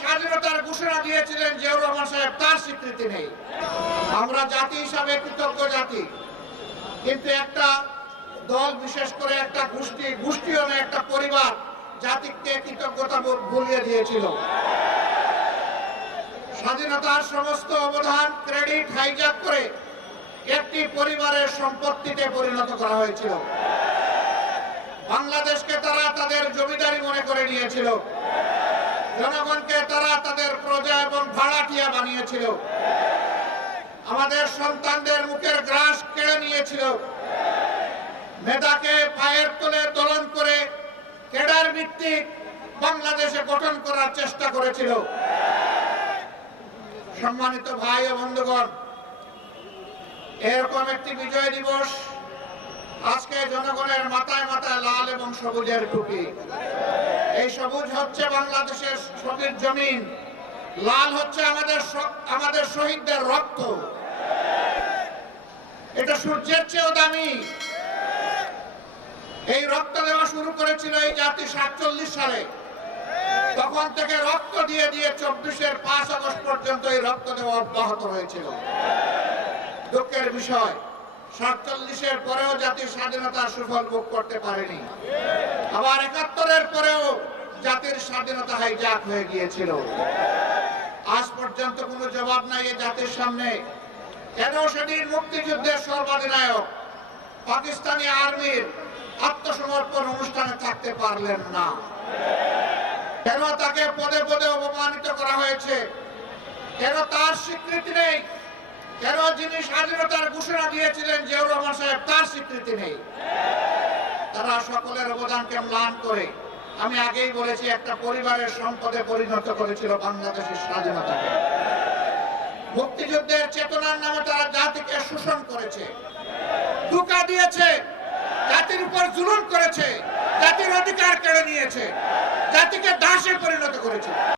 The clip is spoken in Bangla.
স্বাধীনতার ঘোষণা দিয়েছিলেন জিয়াউর রহমান সাহেব, তার স্বীকৃতি নেই। আমরা জাতি হিসাবে কৃতজ্ঞ জাতি। কিন্তু একটা দল, বিশেষ করে একটা গোষ্ঠী গোষ্ঠীও না একটা পরিবার জাতিকে কৃতজ্ঞতা ভুলিয়ে দিয়েছিল। স্বাধীনতার সমস্ত অবদান, ক্রেডিট, হাইজ্যাক করে একটি পরিবারের সম্পত্তিতে পরিণত করা হয়েছিল। বাংলাদেশকে তারা তাদের জমিদারি মনে করে নিয়েছিল। জনগণকে ভাড়াটিয়া বানিয়েছিল। আমাদের সন্তানদের মুখের গ্রাস কেড়ে নিয়েছিল। মেধাকে পায়ের তলে দলন করে কেডার ভিত্তিক বাংলাদেশে গঠন করার চেষ্টা করেছিল। সম্মানিত ভাই ও বন্ধুগণ, এরকম একটি বিজয় দিবস আজকে জনগণের মাথায় মাথায় লাল এবং সবুজের টুপি। এই সবুজ হচ্ছে বাংলাদেশের সবুজ জমিন। লাল হচ্ছে আমাদের আমাদের শহীদদের রক্ত। এটা সূর্যের চেয়েও দামি। এই রক্ত দেওয়া শুরু করেছিল এই জাতি সাতচল্লিশ সালে। তখন থেকে রক্ত দিয়ে দিয়ে চব্বিশের পাঁচ আগস্ট পর্যন্ত এই রক্ত দেওয়া অব্যাহত হয়েছিল দুঃখের বিষয়, সাতচল্লিশের পরেও জাতির স্বাধীনতার সুফল ভোগ করতে পারেনি। আবার একাত্তরের পরেও জাতির স্বাধীনতা হাইজাক হয়ে গিয়েছিল। আজ পর্যন্ত কোনো জবাব নাই এই জাতির সামনে। কেন সেদিন মুক্তিযুদ্ধের সর্বাধিনায়ক, পাকিস্তানি আর্মির আত্মসমর্পণ অনুষ্ঠানে থাকতে পারলেন না। কেন তাকে পদে পদে অপমানিত করা হয়েছে? কেন তার স্বীকৃতি নেই? কেন যিনি স্বাধীনতার ঘোষণা দিয়েছিলেন জিয়াউর রহমান সাহেব, তার স্বীকৃতি নেই? তারা সকলের অবদানকে ম্লান করে আমি আগেই বলেছি, একটা পরিবারের সম্পদে পরিণত করেছিল বাংলাদেশের স্বাধীনতাকে মুক্তিযুদ্ধের চেতনার নামে তারা জাতিকে শোষণ করেছে, ধোকা দিয়েছে, জাতির উপর জুলুম করেছে, জাতির অধিকার কেড়ে নিয়েছে, জাতিকে দাসে পরিণত করেছে।